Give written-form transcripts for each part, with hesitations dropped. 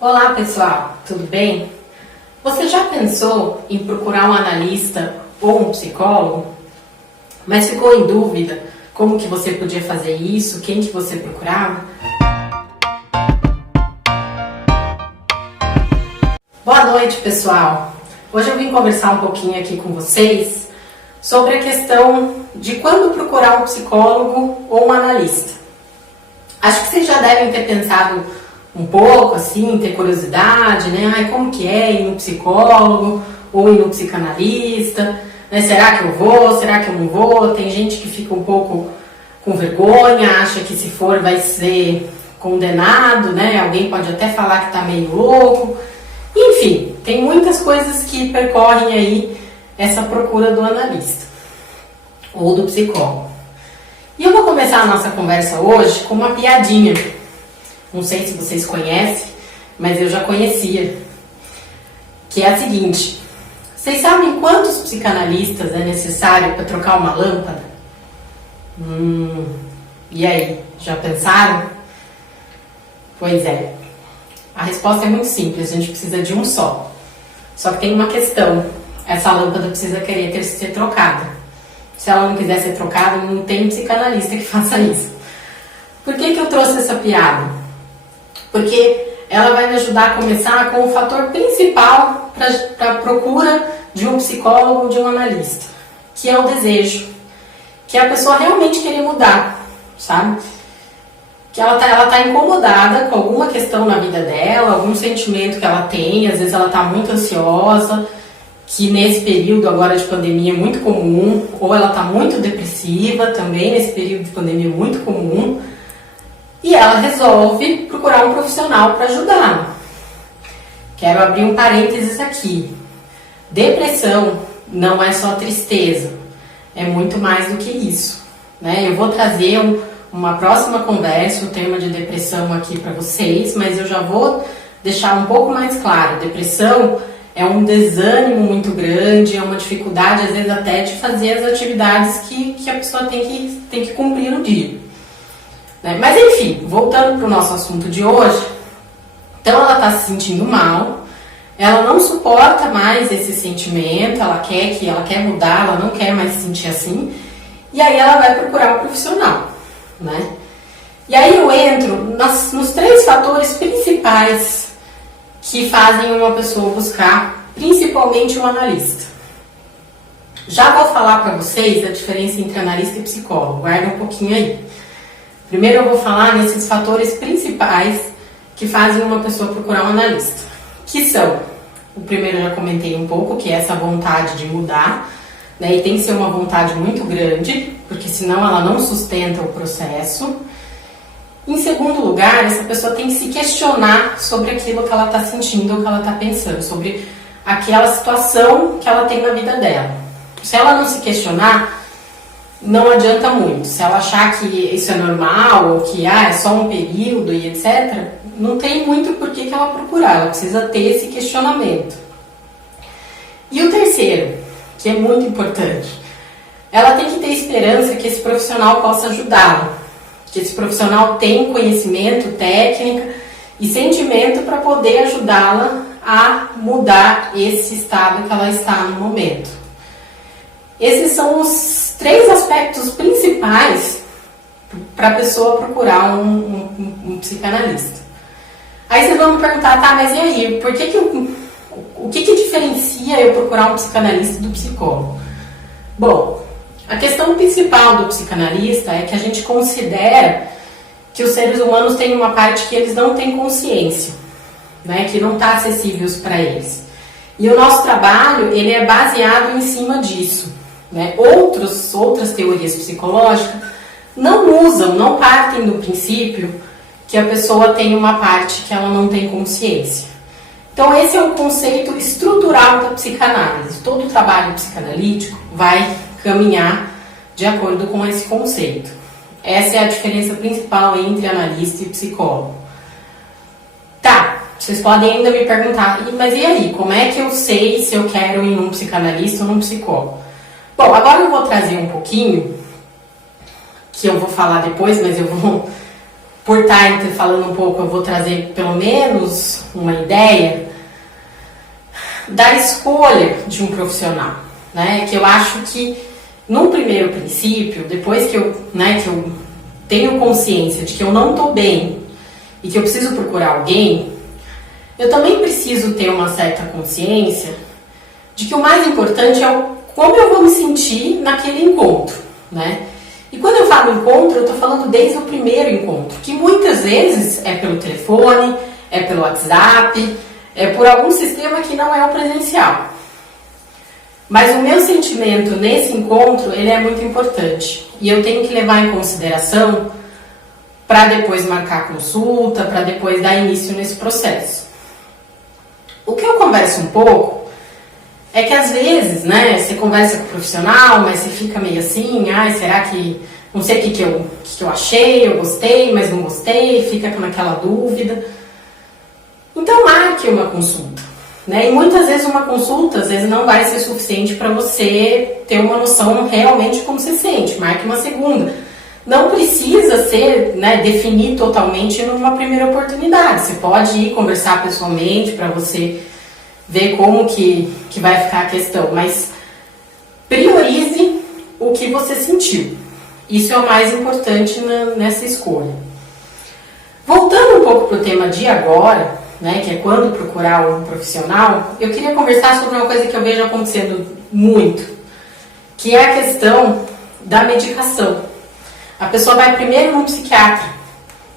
Olá pessoal, tudo bem? Você já pensou em procurar um analista ou um psicólogo? Mas ficou em dúvida como que você podia fazer isso, quem que você procurava? Boa noite pessoal! Hoje eu vim conversar um pouquinho aqui com vocês sobre a questão de quando procurar um psicólogo ou um analista. Acho que vocês já devem ter pensado um pouco assim, ter curiosidade, né? Ai, como que é ir no psicólogo ou ir no psicanalista? Né? Será que eu vou? Será que eu não vou? Tem gente que fica um pouco com vergonha, acha que se for vai ser condenado, né? Alguém pode até falar que tá meio louco. Enfim, tem muitas coisas que percorrem aí essa procura do analista ou do psicólogo. E eu vou começar a nossa conversa hoje com uma piadinha. Não sei se vocês conhecem, mas eu já conhecia. Que é a seguinte: vocês sabem quantos psicanalistas é necessário para trocar uma lâmpada? E aí, já pensaram? Pois é. A resposta é muito simples, a gente precisa de um só. Só que tem uma questão: essa lâmpada precisa querer ser trocada. Se ela não quiser ser trocada, não tem psicanalista que faça isso. Por que eu trouxe essa piada? Porque ela vai me ajudar a começar com o fator principal para a procura de um psicólogo ou de um analista, que é o desejo, que é a pessoa realmente querer mudar, sabe? Que ela tá incomodada com alguma questão na vida dela, algum sentimento que ela tem, às vezes ela tá muito ansiosa, que nesse período agora de pandemia é muito comum, ou ela tá muito depressiva, também nesse período de pandemia é muito comum, e ela resolve procurar um profissional para ajudá-la. Quero abrir um parênteses aqui. Depressão não é só tristeza, é muito mais do que isso, né? Eu vou trazer uma próxima conversa, o tema de depressão aqui para vocês, mas eu já vou deixar um pouco mais claro. Depressão é um desânimo muito grande, é uma dificuldade às vezes até de fazer as atividades que a pessoa tem que cumprir no dia. Mas enfim, voltando para o nosso assunto de hoje, então ela está se sentindo mal, ela não suporta mais esse sentimento, ela quer mudar, ela não quer mais se sentir assim, e aí ela vai procurar um profissional, né? E aí eu entro nos 3 fatores principais que fazem uma pessoa buscar, principalmente um analista. Já vou falar para vocês a diferença entre analista e psicólogo, guarda um pouquinho aí. Primeiro eu vou falar nesses fatores principais que fazem uma pessoa procurar um analista, que são, o primeiro eu já comentei um pouco, que é essa vontade de mudar, né? E tem que ser uma vontade muito grande, porque senão ela não sustenta o processo. Em segundo lugar, essa pessoa tem que se questionar sobre aquilo que ela está sentindo ou que ela está pensando, sobre aquela situação que ela tem na vida dela. Se ela não se questionar, não adianta muito. Se ela achar que isso é normal ou que é só um período e etc., não tem muito por que ela procurar, ela precisa ter esse questionamento. E o terceiro, que é muito importante, ela tem que ter esperança que esse profissional possa ajudá-la, que esse profissional tem conhecimento, técnica e sentimento para poder ajudá-la a mudar esse estado que ela está no momento. Esses são os 3 aspectos principais para a pessoa procurar um psicanalista. Aí vocês vão me perguntar, tá, mas e aí, o que diferencia eu procurar um psicanalista do psicólogo? Bom, a questão principal do psicanalista é que a gente considera que os seres humanos têm uma parte que eles não têm consciência, né, que não está acessível para eles. E o nosso trabalho, ele é baseado em cima disso. Né? Outras teorias psicológicas não partem do princípio que a pessoa tem uma parte que ela não tem consciência. Então esse é o conceito estrutural da psicanálise. Todo o trabalho psicanalítico vai caminhar de acordo com esse conceito. Essa é a diferença principal entre analista e psicólogo. Tá, vocês podem ainda me perguntar, mas e aí, como é que eu sei se eu quero ir num psicanalista ou num psicólogo? Bom, agora eu vou trazer um pouquinho, que eu vou falar depois, mas eu vou por estar falando um pouco, eu vou trazer pelo menos uma ideia da escolha de um profissional, né? Que eu acho que, num primeiro princípio, depois que eu tenho consciência de que eu não estou bem e que eu preciso procurar alguém, eu também preciso ter uma certa consciência de que o mais importante é como eu vou me sentir naquele encontro, né? E quando eu falo encontro, eu estou falando desde o primeiro encontro, que muitas vezes é pelo telefone, é pelo WhatsApp, é por algum sistema que não é o presencial. Mas o meu sentimento nesse encontro, ele é muito importante. E eu tenho que levar em consideração para depois marcar consulta, para depois dar início nesse processo. O que eu converso um pouco é que às vezes, né, você conversa com o profissional, mas você fica meio assim, será que... Não sei o que eu achei, eu gostei, mas não gostei, fica naquela dúvida. Então marque uma consulta, né? E muitas vezes uma consulta, às vezes não vai ser suficiente para você ter uma noção realmente de como você sente. Marque uma segunda. Não precisa ser, né, definir totalmente numa primeira oportunidade. Você pode ir conversar pessoalmente para você ver como que vai ficar a questão, mas priorize o que você sentiu. Isso é o mais importante nessa escolha. Voltando um pouco para o tema de agora, né, que é quando procurar um profissional, eu queria conversar sobre uma coisa que eu vejo acontecendo muito, que é a questão da medicação. A pessoa vai primeiro num psiquiatra,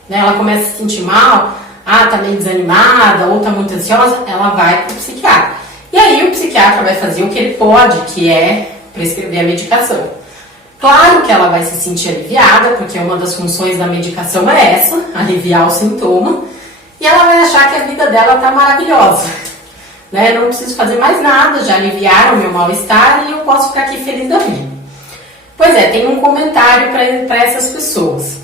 né, ela começa a se sentir mal, tá meio desanimada ou tá muito ansiosa, ela vai para o psiquiatra. E aí o psiquiatra vai fazer o que ele pode, que é prescrever a medicação. Claro que ela vai se sentir aliviada, porque uma das funções da medicação é essa, aliviar o sintoma, e ela vai achar que a vida dela está maravilhosa. Né? Eu não preciso fazer mais nada, já aliviaram o meu mal-estar e eu posso ficar aqui feliz da vida. Pois é, tem um comentário para essas pessoas.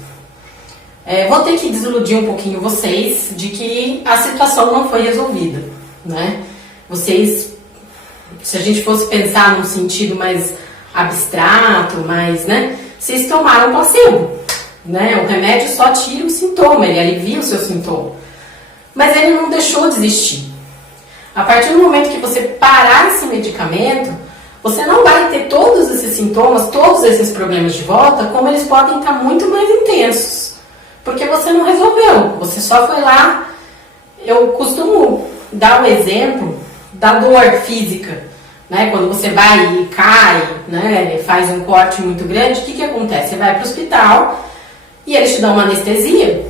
Vou ter que desiludir um pouquinho vocês de que a situação não foi resolvida. Né? Vocês, se a gente fosse pensar num sentido mais abstrato, né? Vocês tomaram placebo. Né? O remédio só tira o sintoma, ele alivia o seu sintoma. Mas ele não deixou de existir. A partir do momento que você parar esse medicamento, você não vai ter todos esses sintomas, todos esses problemas de volta, como eles podem estar muito mais intensos. Porque você não resolveu, você só foi lá. Eu costumo dar o exemplo da dor física. Né? Quando você vai e cai, né? Faz um corte muito grande, o que acontece? Você vai para o hospital e eles te dão uma anestesia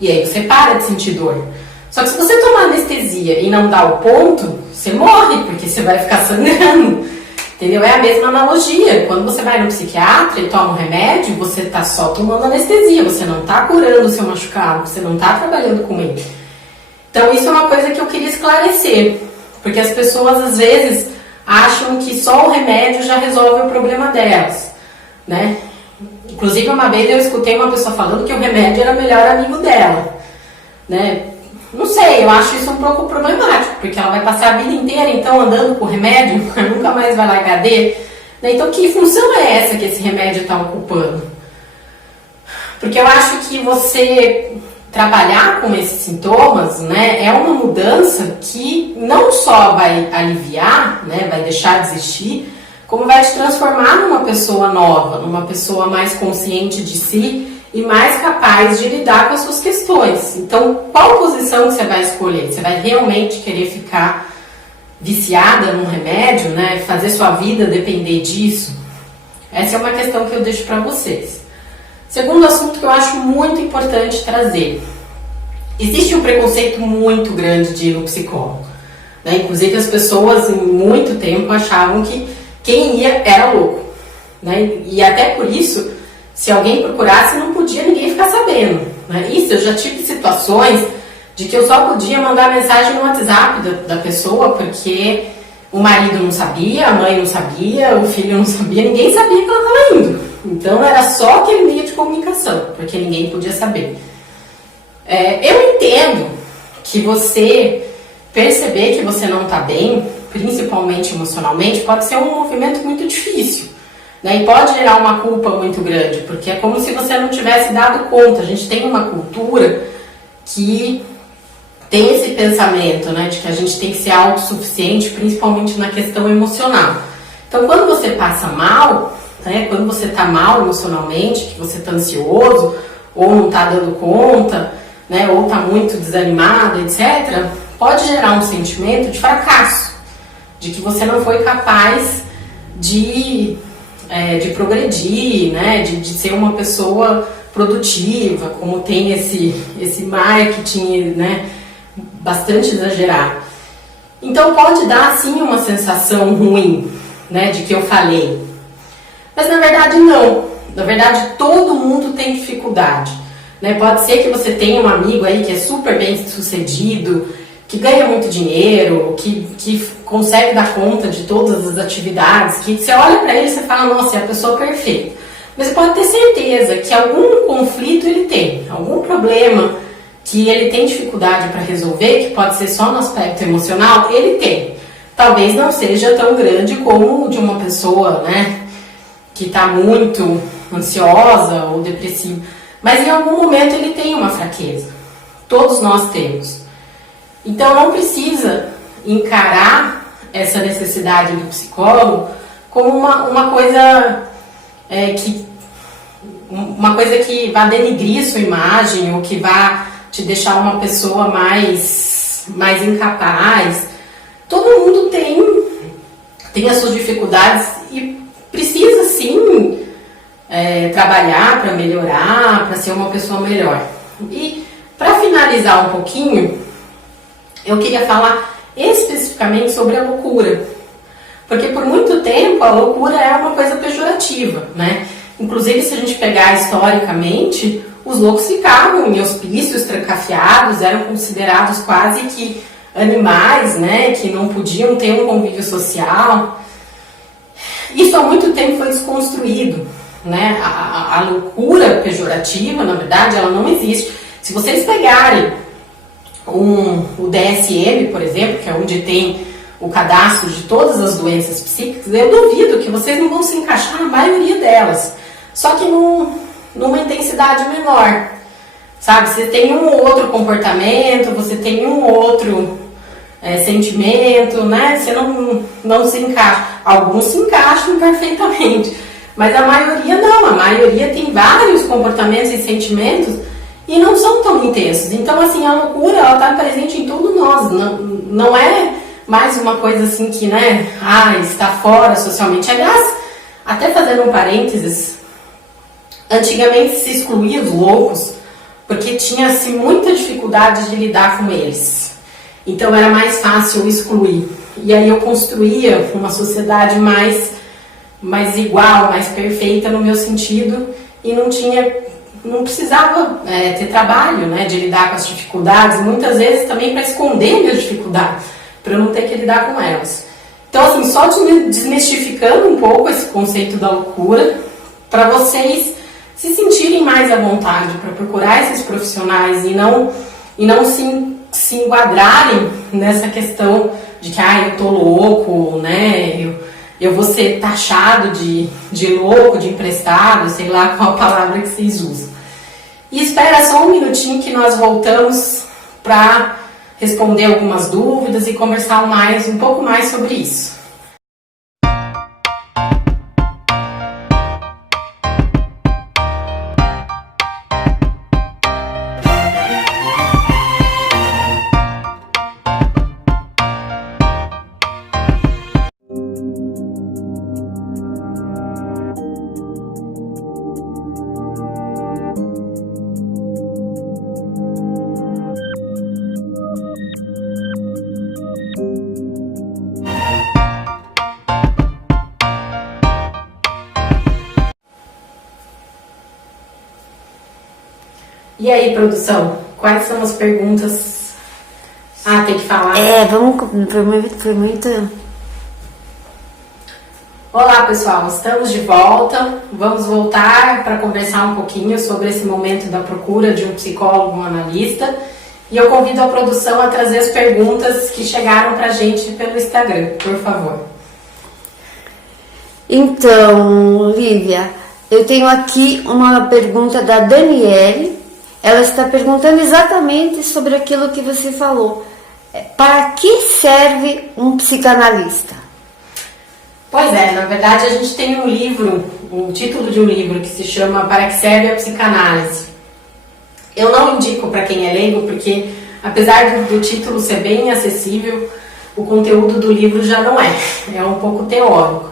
e aí você para de sentir dor. Só que se você tomar anestesia e não dar o ponto, você morre, porque você vai ficar sangrando. Entendeu? É a mesma analogia. Quando você vai no psiquiatra e toma um remédio, você está só tomando anestesia, você não está curando o seu machucado, você não está trabalhando com ele. Então isso é uma coisa que eu queria esclarecer, porque as pessoas às vezes acham que só o remédio já resolve o problema delas, né? Inclusive uma vez eu escutei uma pessoa falando que o remédio era o melhor amigo dela, né? Não sei, eu acho isso um pouco problemático, porque ela vai passar a vida inteira então andando com o remédio, nunca mais vai largar dele, né? Então que função é essa que esse remédio está ocupando? Porque eu acho que você trabalhar com esses sintomas, né, é uma mudança que não só vai aliviar, né, vai deixar de existir, como vai te transformar numa pessoa nova, numa pessoa mais consciente de si e mais capaz de lidar com as suas questões. Então, qual posição que você vai escolher? Você vai realmente querer ficar viciada num remédio, né, fazer sua vida depender disso? Essa é uma questão que eu deixo para vocês. Segundo assunto que eu acho muito importante trazer. Existe um preconceito muito grande de ir no psicólogo. Né? Inclusive as pessoas em muito tempo achavam que quem ia era louco. Né? E até por isso, se alguém procurasse, não podia ninguém ficar sabendo. Né? Isso, eu já tive situações de que eu só podia mandar mensagem no WhatsApp da pessoa, porque o marido não sabia, a mãe não sabia, o filho não sabia, ninguém sabia que ela estava indo. Então era só aquele meio de comunicação, porque ninguém podia saber. Eu entendo que você perceber que você não está bem, principalmente emocionalmente, pode ser um movimento muito difícil. né? E pode gerar uma culpa muito grande, porque é como se você não tivesse dado conta. A gente tem uma cultura que tem esse pensamento, né, de que a gente tem que ser autossuficiente, principalmente na questão emocional. Então, quando você passa mal, né, quando você está mal emocionalmente, que você está ansioso, ou não está dando conta, né, ou está muito desanimado, etc., pode gerar um sentimento de fracasso, de que você não foi capaz de progredir, né, de ser uma pessoa produtiva, como tem esse marketing, né, bastante exagerado. Então pode dar sim uma sensação ruim, né, de que eu falei. Mas na verdade não. Na verdade todo mundo tem dificuldade, né? Pode ser que você tenha um amigo aí que é super bem sucedido, que ganha muito dinheiro, que consegue dar conta de todas as atividades, que você olha para ele e você fala, nossa, é a pessoa perfeita. Mas você pode ter certeza que algum conflito ele tem, algum problema que ele tem dificuldade para resolver, que pode ser só no aspecto emocional, ele tem. Talvez não seja tão grande como o de uma pessoa, né, que está muito ansiosa ou depressiva, mas em algum momento ele tem uma fraqueza. Todos nós temos. Então não precisa encarar essa necessidade do psicólogo como uma coisa que vá denigrir sua imagem ou que vá te deixar uma pessoa mais incapaz. Todo mundo tem as suas dificuldades e precisa sim trabalhar para melhorar, para ser uma pessoa melhor. E para finalizar um pouquinho, eu queria falar especificamente sobre a loucura, porque por muito tempo a loucura é uma coisa pejorativa, né? Inclusive, se a gente pegar historicamente, os loucos ficavam em hospícios trancafiados, eram considerados quase que animais, né, que não podiam ter um convívio social. Isso há muito tempo foi desconstruído, né? A loucura pejorativa, na verdade, ela não existe. Se vocês pegarem o DSM, por exemplo, que é onde tem o cadastro de todas as doenças psíquicas, eu duvido que vocês não vão se encaixar na maioria delas, só que numa intensidade menor, sabe? Você tem um ou outro comportamento, você tem um ou outro sentimento, né? Você não se encaixa. Alguns se encaixam perfeitamente, mas a maioria não. A maioria tem vários comportamentos e sentimentos e não são tão intensos. Então, assim, a loucura, ela está presente em todos nós. Não é mais uma coisa assim que, né, está fora socialmente. Aliás, até fazendo um parênteses, antigamente se excluía os loucos porque tinha-se muita dificuldade de lidar com eles. Então era mais fácil excluir. E aí eu construía uma sociedade mais igual, mais perfeita no meu sentido e não precisava ter trabalho, né, de lidar com as dificuldades, muitas vezes também para esconder minhas dificuldades, para eu não ter que lidar com elas. Então, assim, só desmistificando um pouco esse conceito da loucura, para vocês se sentirem mais à vontade para procurar esses profissionais e não se enquadrarem nessa questão de que eu tô louco, né? Eu vou ser taxado de louco, de emprestado, sei lá qual a palavra que vocês usam. E espera só um minutinho que nós voltamos para responder algumas dúvidas e conversar um pouco mais sobre isso. E aí, produção, quais são as perguntas? Tem que falar. Foi muito... Olá, pessoal, estamos de volta. Vamos voltar para conversar um pouquinho sobre esse momento da procura de um psicólogo, um analista. E eu convido a produção a trazer as perguntas que chegaram para a gente pelo Instagram, por favor. Então, Lívia, eu tenho aqui uma pergunta da Daniele. Ela está perguntando exatamente sobre aquilo que você falou. Para que serve um psicanalista? Pois é, na verdade a gente tem um livro, um título de um livro que se chama Para que serve a psicanálise? Eu não indico para quem é leigo, porque apesar do título ser bem acessível, o conteúdo do livro já não é um pouco teórico.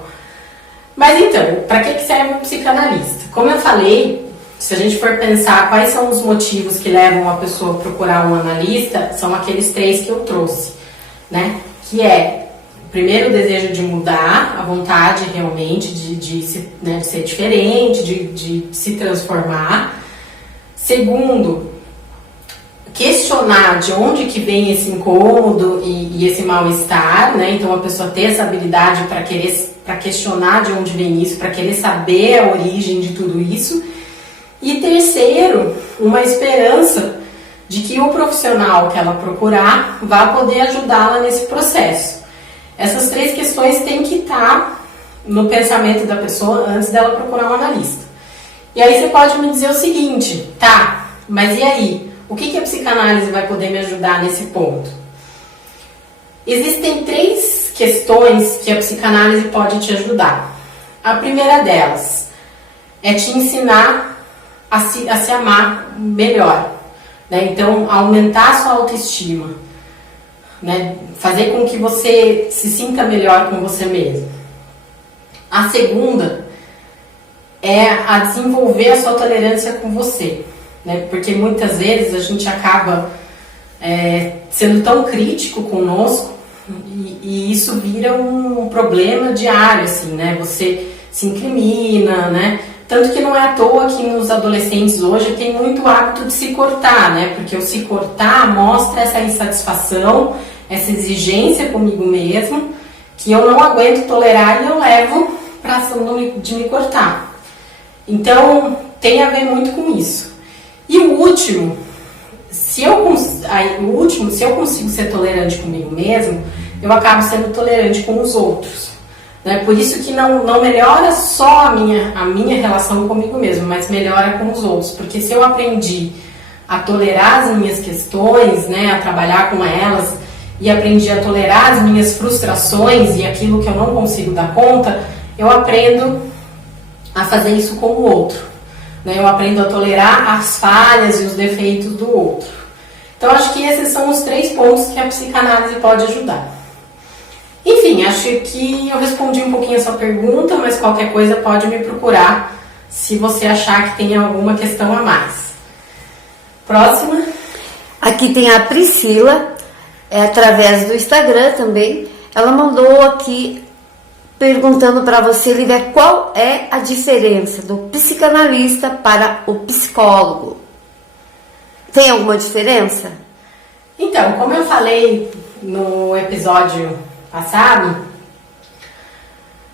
Mas então, para que serve um psicanalista? Como eu falei, se a gente for pensar quais são os motivos que levam a pessoa a procurar um analista, são aqueles 3 que eu trouxe, né? Que é, primeiro, o desejo de mudar, a vontade realmente de ser diferente, de se transformar. Segundo, questionar de onde que vem esse incômodo e esse mal-estar, né? Então a pessoa ter essa habilidade para questionar de onde vem isso, para querer saber a origem de tudo isso. E terceiro, uma esperança de que o profissional que ela procurar vai poder ajudá-la nesse processo. Essas 3 questões têm que estar no pensamento da pessoa antes dela procurar um analista. E aí você pode me dizer o seguinte, tá, mas e aí? O que a psicanálise vai poder me ajudar nesse ponto? Existem 3 questões que a psicanálise pode te ajudar. A primeira delas é te ensinar a se amar melhor, né? Então, aumentar a sua autoestima, né? Fazer com que você se sinta melhor com você mesmo. A segunda é a desenvolver a sua tolerância com você, né? Porque muitas vezes a gente acaba sendo tão crítico conosco e isso vira um problema diário, assim, né? Você se incrimina, né? Tanto que não é à toa que nos adolescentes hoje tem muito hábito de se cortar, né? Porque o se cortar mostra essa insatisfação, essa exigência comigo mesmo, que eu não aguento tolerar e eu levo para a ação de me cortar. Então, tem a ver muito com isso. E o último, se eu consigo ser tolerante comigo mesmo, eu acabo sendo tolerante com os outros. Né? Por isso que não melhora só a minha relação comigo mesmo, mas melhora com os outros. Porque se eu aprendi a tolerar as minhas questões, né, a trabalhar com elas, e aprendi a tolerar as minhas frustrações e aquilo que eu não consigo dar conta, eu aprendo a fazer isso com o outro. Né? Eu aprendo a tolerar as falhas e os defeitos do outro. Então, acho que esses são os 3 pontos que a psicanálise pode ajudar. Enfim, acho que eu respondi um pouquinho a sua pergunta, mas qualquer coisa pode me procurar se você achar que tem alguma questão a mais. Próxima. Aqui tem a Priscila, através do Instagram também. Ela mandou aqui perguntando para você, Lívia, qual é a diferença do psicanalista para o psicólogo? Tem alguma diferença? Então, como eu falei no episódio passado,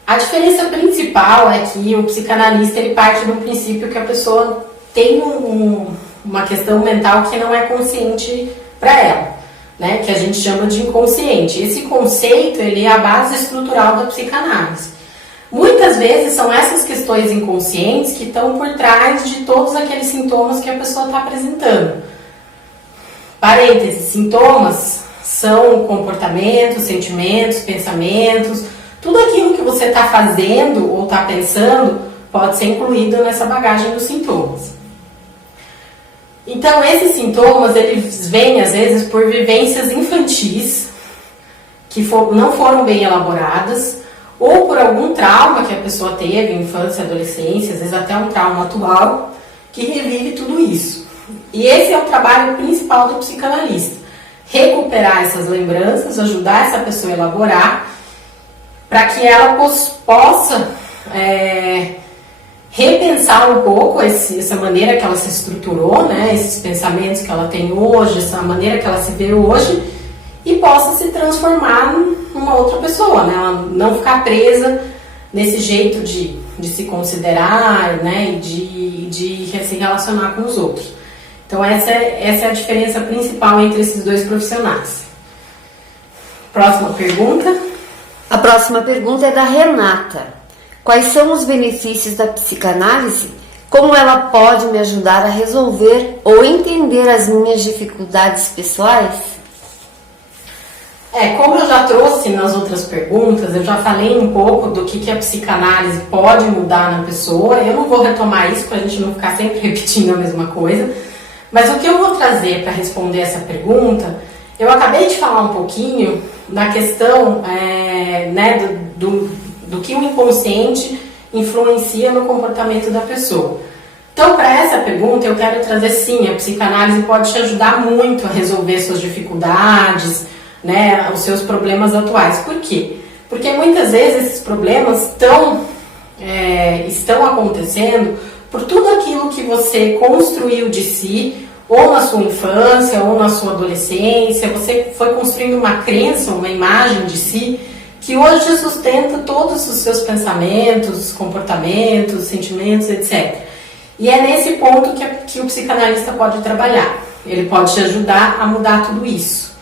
a diferença principal é que o psicanalista ele parte do princípio que a pessoa tem uma questão mental que não é consciente para ela, né? Que a gente chama de inconsciente. Esse conceito ele é a base estrutural da psicanálise. Muitas vezes são essas questões inconscientes que estão por trás de todos aqueles sintomas que a pessoa está apresentando. Parênteses, sintomas são comportamentos, sentimentos, pensamentos, tudo aquilo que você está fazendo ou está pensando pode ser incluído nessa bagagem dos sintomas. Então, esses sintomas, eles vêm, às vezes, por vivências infantis, que não foram bem elaboradas, ou por algum trauma que a pessoa teve, infância, adolescência, às vezes até um trauma atual, que revive tudo isso. E esse é o trabalho principal do psicanalista. Recuperar essas lembranças, ajudar essa pessoa a elaborar, para que ela possa repensar um pouco essa maneira que ela se estruturou, né, esses pensamentos que ela tem hoje, essa maneira que ela se vê hoje, e possa se transformar numa outra pessoa, né, ela não ficar presa nesse jeito de se considerar, né, e de se relacionar com os outros. Então essa é a diferença principal entre esses 2 profissionais. Próxima pergunta. A próxima pergunta é da Renata. Quais são os benefícios da psicanálise? Como ela pode me ajudar a resolver ou entender as minhas dificuldades pessoais? Como eu já trouxe nas outras perguntas, eu já falei um pouco do que a psicanálise pode mudar na pessoa. Eu não vou retomar isso para a gente não ficar sempre repetindo a mesma coisa. Mas o que eu vou trazer para responder essa pergunta, eu acabei de falar um pouquinho da questão do que o inconsciente influencia no comportamento da pessoa. Então, para essa pergunta, eu quero trazer sim, a psicanálise pode te ajudar muito a resolver suas dificuldades, né, os seus problemas atuais. Por quê? Porque muitas vezes esses problemas estão acontecendo por tudo aquilo que você construiu de si, ou na sua infância, ou na sua adolescência. Você foi construindo uma crença, uma imagem de si, que hoje sustenta todos os seus pensamentos, comportamentos, sentimentos, etc. E é nesse ponto que o psicanalista pode trabalhar. Ele pode te ajudar a mudar tudo isso,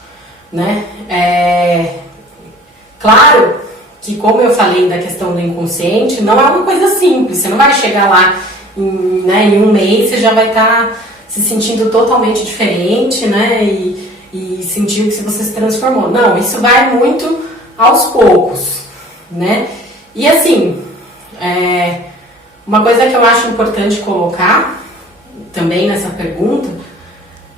né? Claro que, como eu falei da questão do inconsciente, não é uma coisa simples. Você não vai chegar lá em um mês, você já vai estar se sentindo totalmente diferente, né? E sentir que você se transformou. Não, isso vai muito aos poucos, né? E assim, uma coisa que eu acho importante colocar também nessa pergunta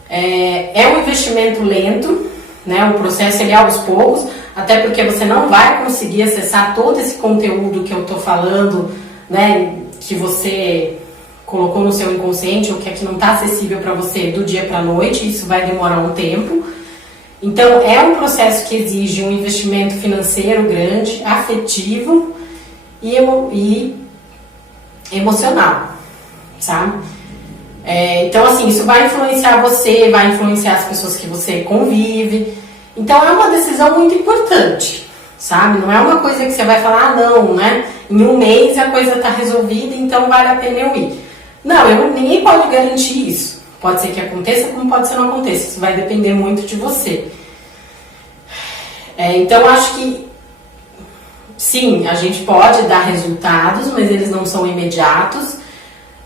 é um investimento lento, né? O processo é aos poucos, até porque você não vai conseguir acessar todo esse conteúdo que eu estou falando, né? Que você colocou no seu inconsciente, ou que aqui não está acessível para você do dia para a noite. Isso vai demorar um tempo. Então, é um processo que exige um investimento financeiro grande, afetivo e emocional, sabe? Então, assim, isso vai influenciar você, vai influenciar as pessoas que você convive. Então, é uma decisão muito importante, sabe? Não é uma coisa que você vai falar, não, né? Em um mês a coisa está resolvida, então vale a pena eu ir. Não, ninguém pode garantir isso. Pode ser que aconteça, como pode ser que não aconteça. Isso vai depender muito de você. Então, acho que sim, a gente pode dar resultados, mas eles não são imediatos.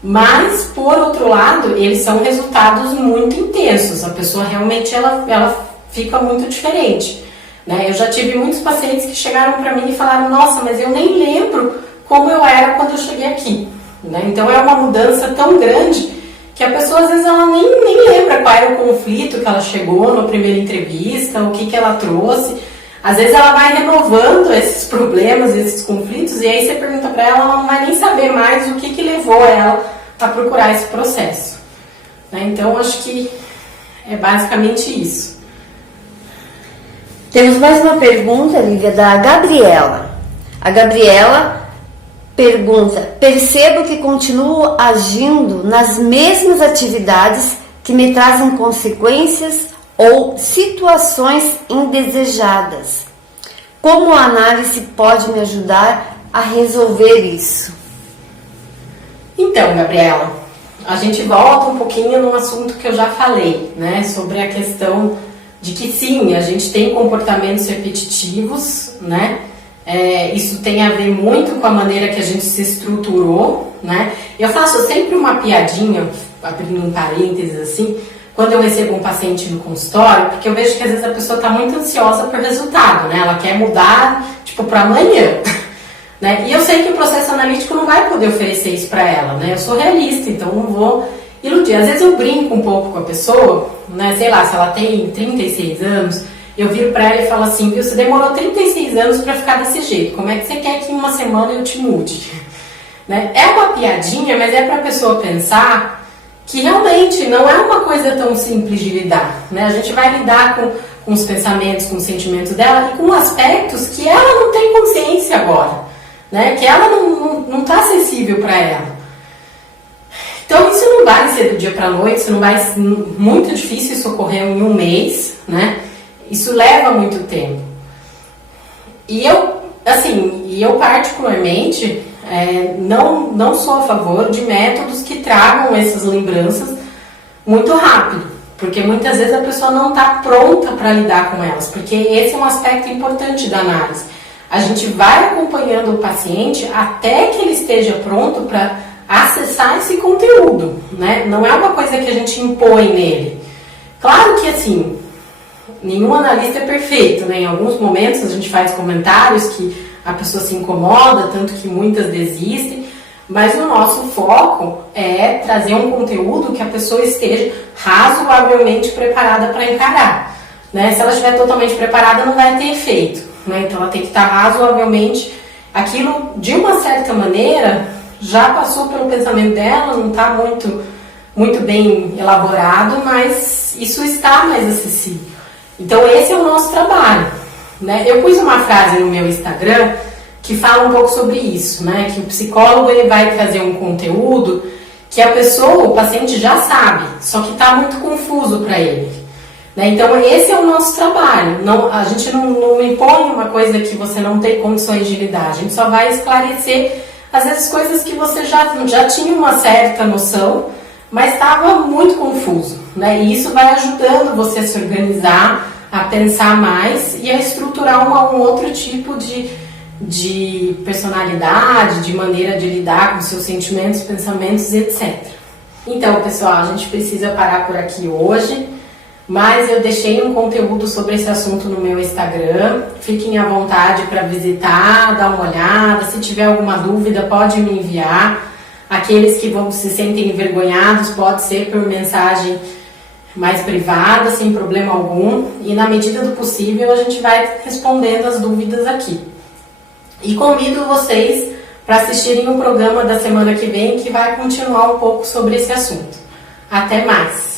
Mas, por outro lado, eles são resultados muito intensos. A pessoa realmente ela fica muito diferente, né? Eu já tive muitos pacientes que chegaram para mim e falaram: nossa, mas eu nem lembro como eu era quando eu cheguei aqui, né? Então, é uma mudança tão grande que a pessoa, às vezes, ela nem lembra qual era o conflito que ela chegou na primeira entrevista, o que ela trouxe. Às vezes ela vai renovando esses problemas, esses conflitos, e aí você pergunta para ela, ela não vai nem saber mais o que levou ela a procurar esse processo, né? Então, acho que é basicamente isso. Temos mais uma pergunta, Lívia, da Gabriela. A Gabriela pergunta: percebo que continuo agindo nas mesmas atividades que me trazem consequências ou situações indesejadas. Como a análise pode me ajudar a resolver isso? Então, Gabriela, a gente volta um pouquinho no assunto que eu já falei, né? Sobre a questão de que sim, a gente tem comportamentos repetitivos, né? Isso tem a ver muito com a maneira que a gente se estruturou, né? Eu faço sempre uma piadinha, abrindo um parênteses assim, quando eu recebo um paciente no consultório, porque eu vejo que às vezes a pessoa está muito ansiosa por resultado, né? Ela quer mudar, tipo, para amanhã, né? E eu sei que o processo analítico não vai poder oferecer isso para ela, né? Eu sou realista, então não vou iludir. Às vezes eu brinco um pouco com a pessoa, né? Sei lá, se ela tem 36 anos, eu viro para ela e falo assim: viu, você demorou 36 anos para ficar desse jeito, como é que você quer que em uma semana eu te mude? Né? É uma piadinha, mas é para a pessoa pensar que realmente não é uma coisa tão simples de lidar, né? A gente vai lidar com os pensamentos, com os sentimentos dela e com aspectos que ela não tem consciência agora, né? Que ela não está acessível para ela. Então, isso não vai ser do dia para a noite, isso não vai ser muito difícil, isso ocorreu em um mês, né? Isso leva muito tempo. E eu particularmente, não sou a favor de métodos que tragam essas lembranças muito rápido, porque muitas vezes a pessoa não está pronta para lidar com elas, porque esse é um aspecto importante da análise. A gente vai acompanhando o paciente até que ele esteja pronto para acessar esse conteúdo, né? Não é uma coisa que a gente impõe nele. Claro que assim, nenhum analista é perfeito, né? Em alguns momentos a gente faz comentários que a pessoa se incomoda, tanto que muitas desistem, mas o nosso foco é trazer um conteúdo que a pessoa esteja razoavelmente preparada para encarar, né? Se ela estiver totalmente preparada, não vai ter efeito, né? Então ela tem que estar razoavelmente, aquilo de uma certa maneira já passou pelo pensamento dela, não está muito bem elaborado, mas isso está mais acessível. Então esse é o nosso trabalho, né? Eu pus uma frase no meu Instagram que fala um pouco sobre isso, né? Que o psicólogo ele vai trazer um conteúdo que a pessoa, o paciente já sabe, só que está muito confuso para ele, né? Então esse é o nosso trabalho. Não, a gente não impõe uma coisa que você não tem condições de lidar, a gente só vai esclarecer às vezes coisas que você já tinha uma certa noção, mas estava muito confuso, né? E isso vai ajudando você a se organizar, a pensar mais e a estruturar um outro tipo de personalidade, de maneira de lidar com seus sentimentos, pensamentos, etc. Então, pessoal, a gente precisa parar por aqui hoje, mas eu deixei um conteúdo sobre esse assunto no meu Instagram. Fiquem à vontade para visitar, dar uma olhada. Se tiver alguma dúvida, pode me enviar. Aqueles que se sentem envergonhados, pode ser por mensagem mais privada, sem problema algum. E na medida do possível, a gente vai respondendo as dúvidas aqui. E convido vocês para assistirem o programa da semana que vem, que vai continuar um pouco sobre esse assunto. Até mais!